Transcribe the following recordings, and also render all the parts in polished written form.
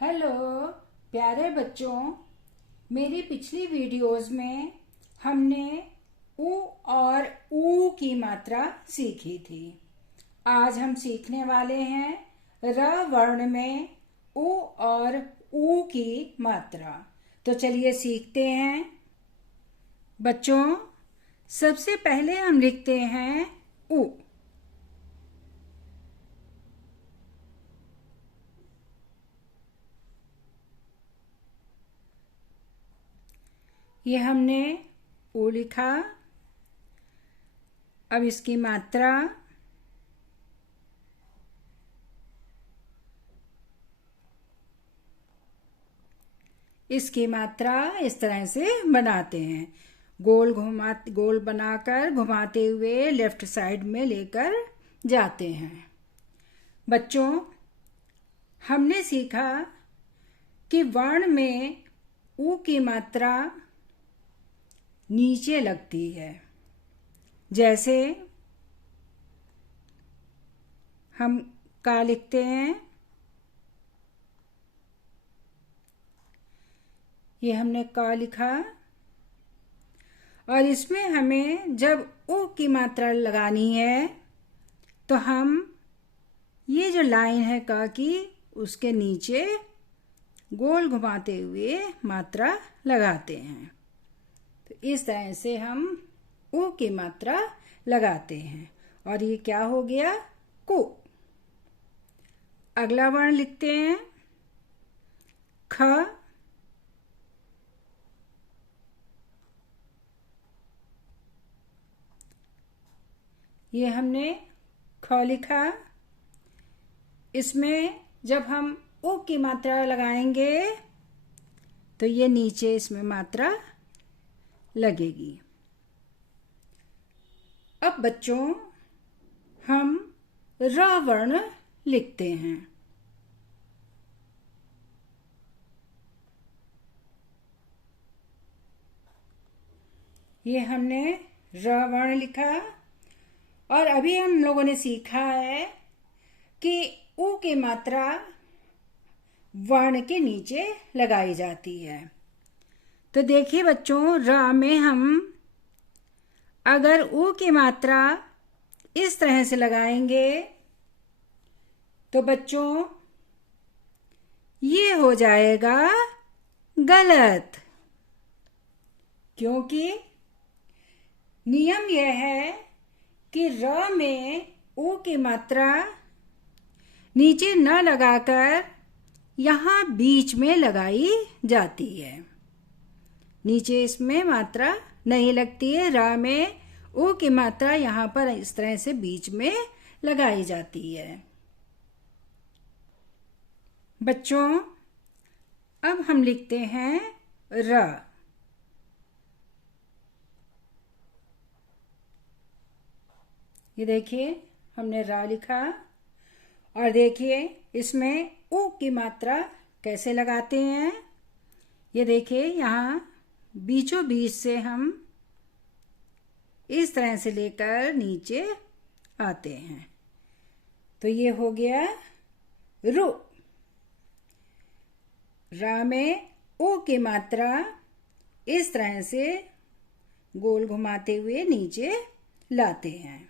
Hello प्यारे बच्चों, मेरी पिछली वीडियोस में हमने उ और ऊ की मात्रा सीखी थी। आज हम सीखने वाले हैं र वर्ण में उ और ऊ की मात्रा। तो चलिए सीखते हैं। बच्चों, सबसे पहले हम लिखते हैं उ। ये हमने ऊ लिखा। अब इसकी मात्रा इस तरह से बनाते हैं। गोल बनाकर घुमाते हुए लेफ्ट साइड में लेकर जाते हैं। बच्चों, हमने सीखा कि वर्ण में ऊ की मात्रा नीचे लगती है। जैसे हम का लिखते हैं, ये हमने का लिखा। और इसमें हमें जब ऊ की मात्रा लगानी है तो हम ये जो लाइन है का की, उसके नीचे गोल घुमाते हुए मात्रा लगाते हैं। तो इस तरह से हम ऊ की मात्रा लगाते हैं। और ये क्या हो गया? कु। अगला वर्ण लिखते हैं ख। ये हमने ख लिखा। इसमें जब हम ऊ की मात्रा लगाएंगे तो ये नीचे इसमें मात्रा लगेगी। अब बच्चों, हम र वर्ण लिखते हैं। ये हमने र वर्ण लिखा। और अभी हम लोगों ने सीखा है कि ऊ की मात्रा वर्ण के नीचे लगाई जाती है। तो देखिए बच्चों, र में हम अगर ऊ की मात्रा इस तरह से लगाएंगे तो बच्चों ये हो जाएगा गलत। क्योंकि नियम यह है कि र में ऊ की मात्रा नीचे न लगाकर यहाँ बीच में लगाई जाती है। नीचे इसमें मात्रा नहीं लगती है। र में ऊ की मात्रा यहाँ पर इस तरह से बीच में लगाई जाती है। बच्चों, अब हम लिखते हैं र। ये देखिए, हमने रा लिखा। और देखिए इसमें ऊ की मात्रा कैसे लगाते हैं। ये देखिए, यहाँ बीचों बीच से हम इस तरह से लेकर नीचे आते हैं। तो ये हो गया रु। रा में ऊ की मात्रा इस तरह से गोल घुमाते हुए नीचे लाते हैं।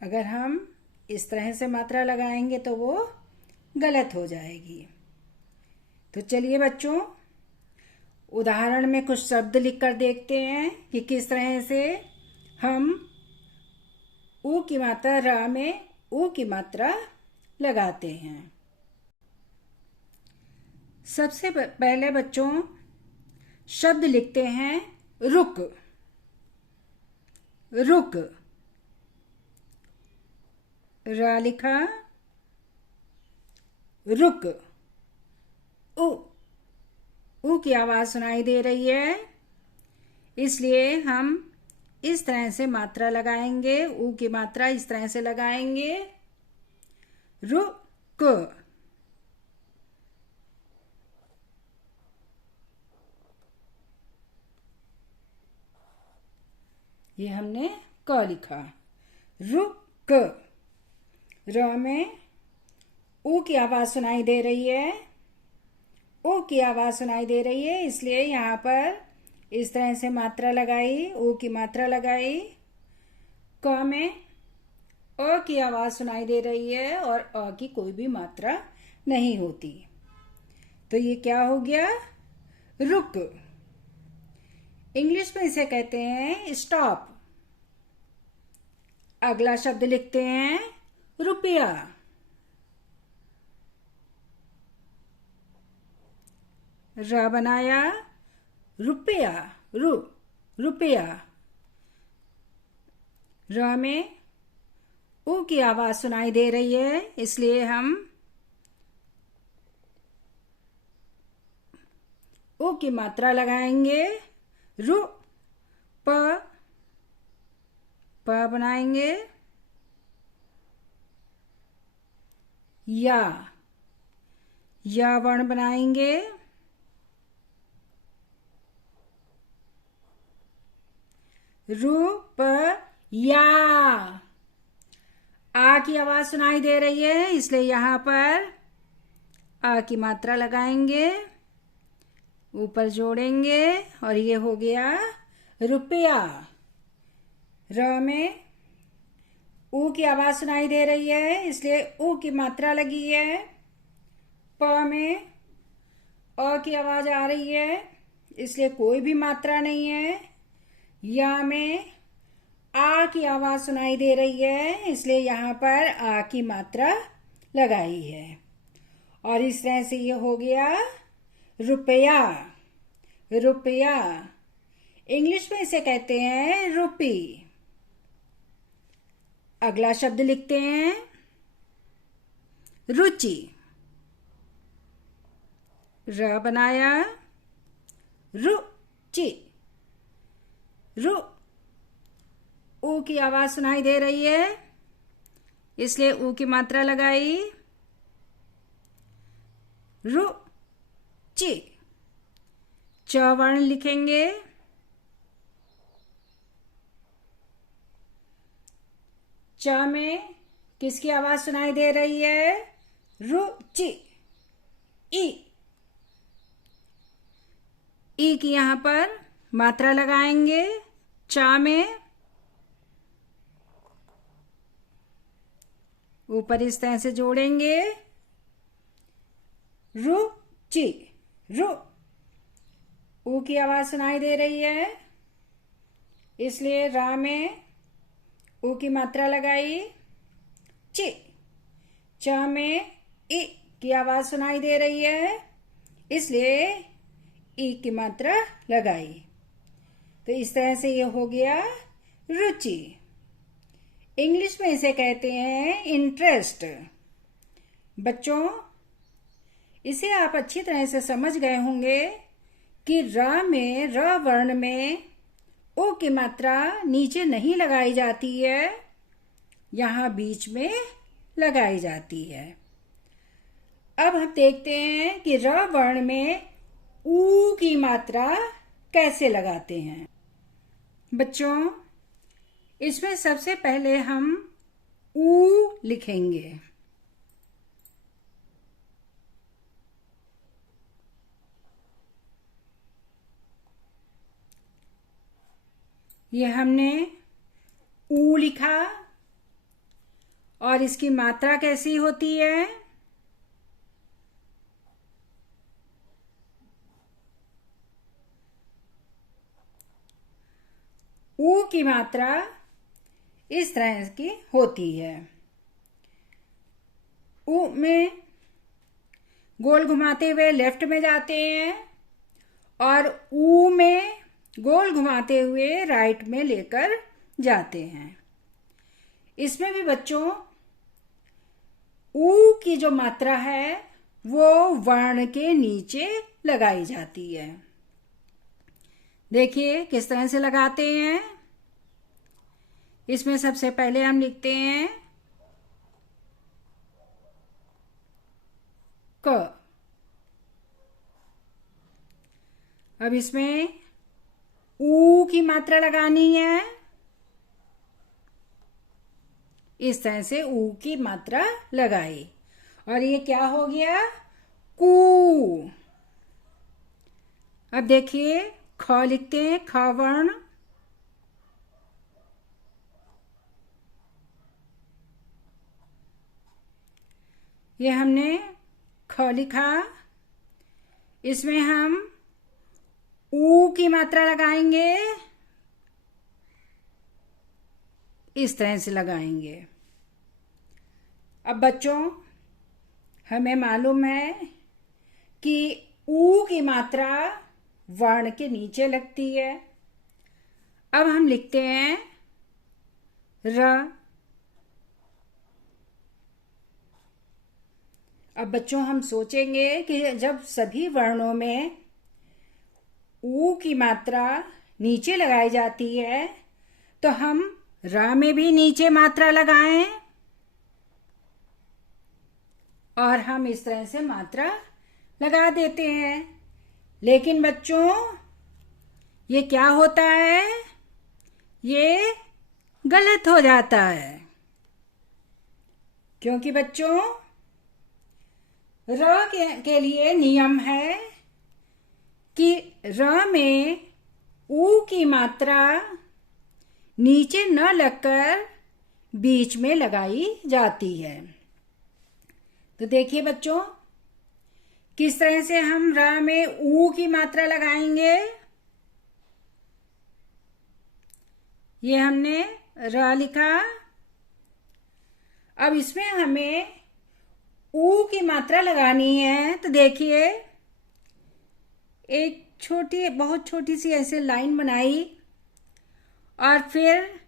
अगर हम इस तरह से मात्रा लगाएंगे तो वो गलत हो जाएगी। तो चलिए बच्चों, उदाहरण में कुछ शब्द लिखकर देखते हैं कि किस तरह से हम ऊ की मात्रा रा में ऊ की मात्रा लगाते हैं। सबसे पहले बच्चों शब्द लिखते हैं रुक। रुक। रा लिखा, रुक। ऊ। ऊ की आवाज सुनाई दे रही है, इसलिए हम इस तरह से मात्रा लगाएंगे। ऊ की मात्रा इस तरह से लगाएंगे, रुक। ये हमने क लिखा, रुक। र में ऊ की आवाज सुनाई दे रही है, ऊ की आवाज सुनाई दे रही है, इसलिए यहाँ पर इस तरह से मात्रा लगाई, ऊ की मात्रा लगाई। क में अ की आवाज सुनाई दे रही है और अ की कोई भी मात्रा नहीं होती, तो ये क्या हो गया? रुक। इंग्लिश में इसे कहते हैं स्टॉप। अगला शब्द लिखते हैं रुपया। र बनाया, रुपया, रुपया। र में ऊ की आवाज सुनाई दे रही है, इसलिए हम ऊ की मात्रा लगाएंगे। रु प बनाएंगे। या वर्ण बनाएंगे। रुपया। आ की आवाज सुनाई दे रही है, इसलिए यहां पर आ की मात्रा लगाएंगे, ऊपर जोड़ेंगे और ये हो गया रुपया। र में ऊ की आवाज सुनाई दे रही है, इसलिए ऊ की मात्रा लगी है। प में अ की आवाज आ रही है, इसलिए कोई भी मात्रा नहीं है। या में आ की आवाज सुनाई दे रही है, इसलिए यहां पर आ की मात्रा लगाई है और इस तरह से ये हो गया रुपया। रुपया। इंग्लिश में इसे कहते हैं रुपी। अगला शब्द लिखते हैं रुचि। र बनाया, रुचि। रु ऊ की आवाज सुनाई दे रही है, इसलिए ऊ की मात्रा लगाई। रुचि। च वर्ण लिखेंगे। च में किसकी आवाज सुनाई दे रही है? रुचि। ई की यहां पर मात्रा लगाएंगे। चा में ऊपर इस तरह से जोड़ेंगे। रुचि। रु ऊ की आवाज सुनाई दे रही है, इसलिए रा में ऊ की मात्रा लगाई। ची। च में ई की आवाज सुनाई दे रही है, इसलिए ई की मात्रा लगाई। तो इस तरह से ये हो गया रुचि। इंग्लिश में इसे कहते हैं इंटरेस्ट। बच्चों, इसे आप अच्छी तरह से समझ गए होंगे कि र में, र वर्ण में ओ की मात्रा नीचे नहीं लगाई जाती है, यहां बीच में लगाई जाती है। अब हम देखते हैं कि र वर्ण में ऊ की मात्रा कैसे लगाते हैं। बच्चों, इसमें सबसे पहले हम ऊ लिखेंगे। ये हमने ऊ लिखा और इसकी मात्रा कैसी होती है? ऊ की मात्रा इस तरह की होती है। ऊ में गोल घुमाते हुए लेफ्ट में जाते हैं और ऊ में गोल घुमाते हुए राइट में लेकर जाते हैं। इसमें भी बच्चों ऊ की जो मात्रा है वो वर्ण के नीचे लगाई जाती है। देखिए किस तरह से लगाते हैं। इसमें सबसे पहले हम लिखते हैं क। अब इसमें ऊ की मात्रा लगानी है। इस तरह से ऊ की मात्रा लगाई और ये क्या हो गया? कू। अब देखिए ख लिखते हैं, ख वर्ण। ये हमने ख लिखा, इसमें हम ऊ की मात्रा लगाएंगे, इस तरह से लगाएंगे। अब बच्चों हमें मालूम है कि ऊ की मात्रा वर्ण के नीचे लगती है। अब हम लिखते हैं र। अब बच्चों हम सोचेंगे कि जब सभी वर्णों में ऊ की मात्रा नीचे लगाई जाती है तो हम र में भी नीचे मात्रा लगाएं, और हम इस तरह से मात्रा लगा देते हैं। लेकिन बच्चों ये क्या होता है? ये गलत हो जाता है, क्योंकि बच्चों र के लिए नियम है कि र में ऊ की मात्रा नीचे न लगकर बीच में लगाई जाती है। तो देखिए बच्चों किस तरह से हम र में ऊ की मात्रा लगाएंगे। ये हमने र लिखा। अब इसमें हमें ऊ की मात्रा लगानी है। तो देखिए एक छोटी, बहुत छोटी सी ऐसे लाइन बनाई और फिर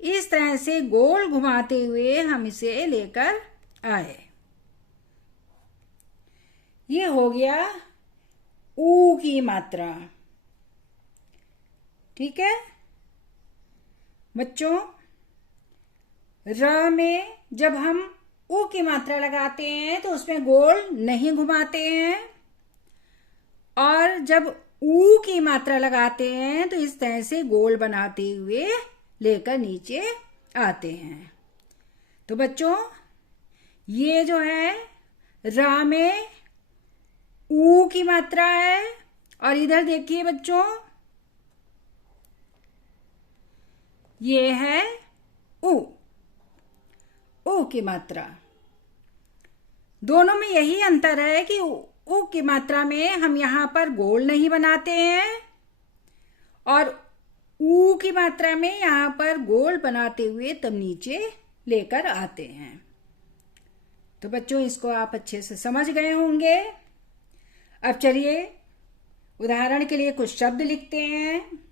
इस तरह से गोल घुमाते हुए हम इसे लेकर आए। ये हो गया ऊ की मात्रा। ठीक है बच्चों, र में जब हम ऊ की मात्रा लगाते हैं तो उसमें गोल नहीं घुमाते हैं, और जब ऊ की मात्रा लगाते हैं तो इस तरह से गोल बनाते हुए लेकर नीचे आते हैं। तो बच्चों ये जो है र में ऊ की मात्रा है, और इधर देखिए बच्चों ये है ऊ की मात्रा। दोनों में यही अंतर है कि ऊ की मात्रा में हम यहां पर गोल नहीं बनाते हैं, और ऊ की मात्रा में यहां पर गोल बनाते हुए तब नीचे लेकर आते हैं। तो बच्चों इसको आप अच्छे से समझ गए होंगे। अब चलिए उदाहरण के लिए कुछ शब्द लिखते हैं।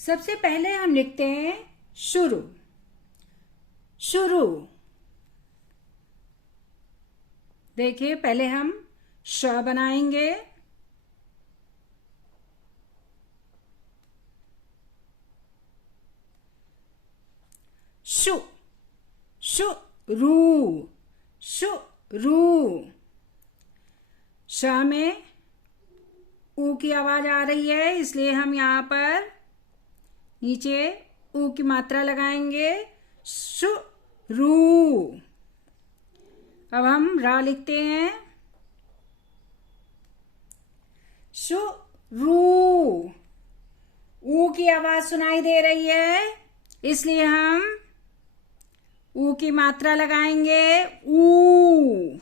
सबसे पहले हम लिखते हैं शुरू। शुरू। देखिए पहले हम श बनाएंगे, शु, शुरू, शुरू। श में ऊ की आवाज आ रही है, इसलिए हम यहां पर नीचे ऊ की मात्रा लगाएंगे, शुरू। अब हम रा लिखते हैं, शुरू। ऊ की आवाज सुनाई दे रही है, इसलिए हम ऊ की मात्रा लगाएंगे, ऊ।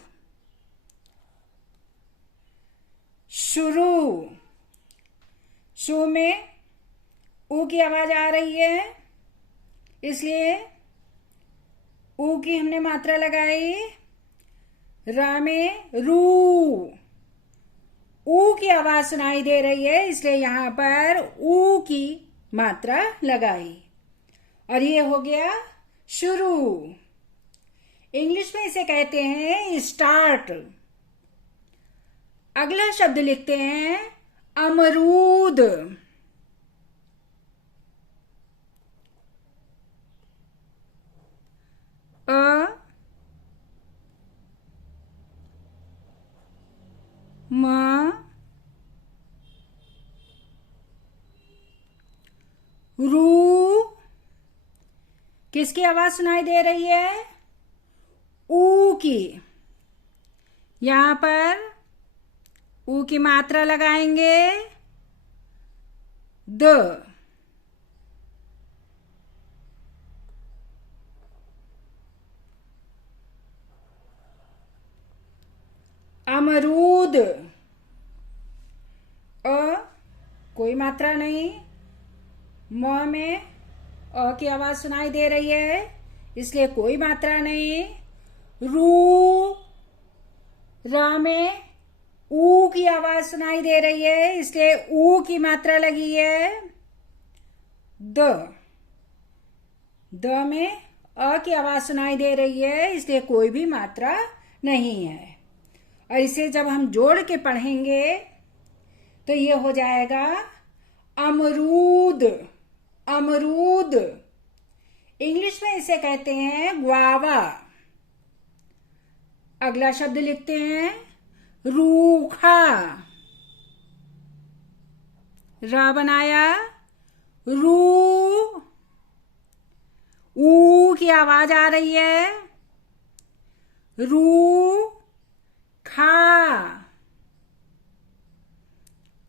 शुरू। शु में ऊ की आवाज आ रही है, इसलिए ऊ की हमने मात्रा लगाई। रा में रू। ऊ की आवाज सुनाई दे रही है, इसलिए यहां पर ऊ की मात्रा लगाई, और ये हो गया शुरू। इंग्लिश में इसे कहते हैं स्टार्ट। अगला शब्द लिखते हैं अमरूद। अ म रू। किसकी आवाज सुनाई दे रही है? ऊ की, यहां पर ऊ की मात्रा लगाएंगे द। अमरूद, अ कोई मात्रा नहीं, म में अ की आवाज सुनाई दे रही है इसलिए कोई मात्रा नहीं। रू, रा में ऊ की आवाज सुनाई दे रही है इसलिए ऊ की मात्रा लगी है। द, द में अ की आवाज सुनाई दे रही है इसलिए कोई भी मात्रा नहीं है। और इसे जब हम जोड़ के पढ़ेंगे तो ये हो जाएगा अमरूद। अमरूद, इंग्लिश में इसे कहते हैं ग्वावा। अगला शब्द लिखते हैं रूखा, रा बनाया, रू, ऊ की आवाज आ रही है, रू खा,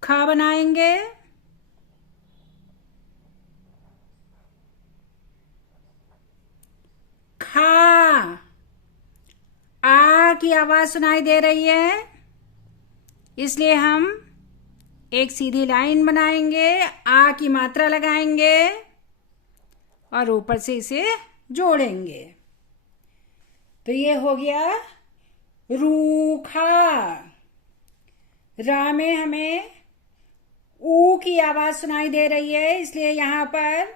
खा बनाएंगे, खा, आ की आवाज सुनाई दे रही है इसलिए हम एक सीधी लाइन बनाएंगे, आ की मात्रा लगाएंगे और ऊपर से इसे जोड़ेंगे। तो ये हो गया रूखा। रा में हमें ऊ की आवाज सुनाई दे रही है इसलिए यहां पर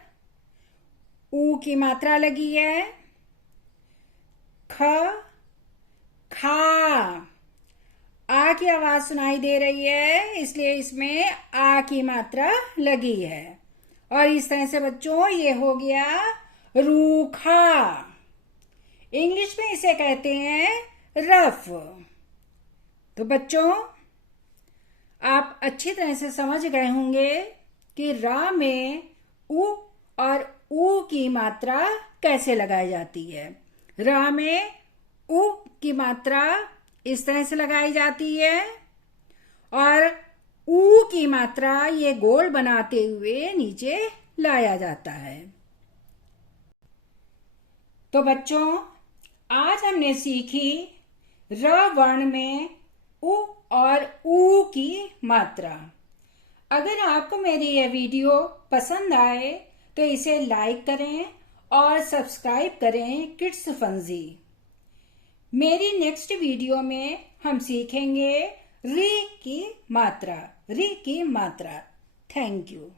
ऊ की मात्रा लगी है। ख, खा, आ की आवाज सुनाई दे रही है इसलिए इसमें आ की मात्रा लगी है। और इस तरह से बच्चों ये हो गया रूखा। इंग्लिश में इसे कहते हैं रफ। तो बच्चों आप अच्छी तरह से समझ गए होंगे कि रा में उ और ऊ की मात्रा कैसे लगाई जाती है। रा में उ की मात्रा इस तरह से लगाई जाती है और ऊ की मात्रा ये गोल बनाते हुए नीचे लाया जाता है। तो बच्चों आज हमने सीखी र वर्ण में उ और ऊ की मात्रा। अगर आपको मेरी यह वीडियो पसंद आए तो इसे लाइक करें और सब्सक्राइब करें किड्स फंजी। मेरी नेक्स्ट वीडियो में हम सीखेंगे री की मात्रा। री की मात्रा। Thank you.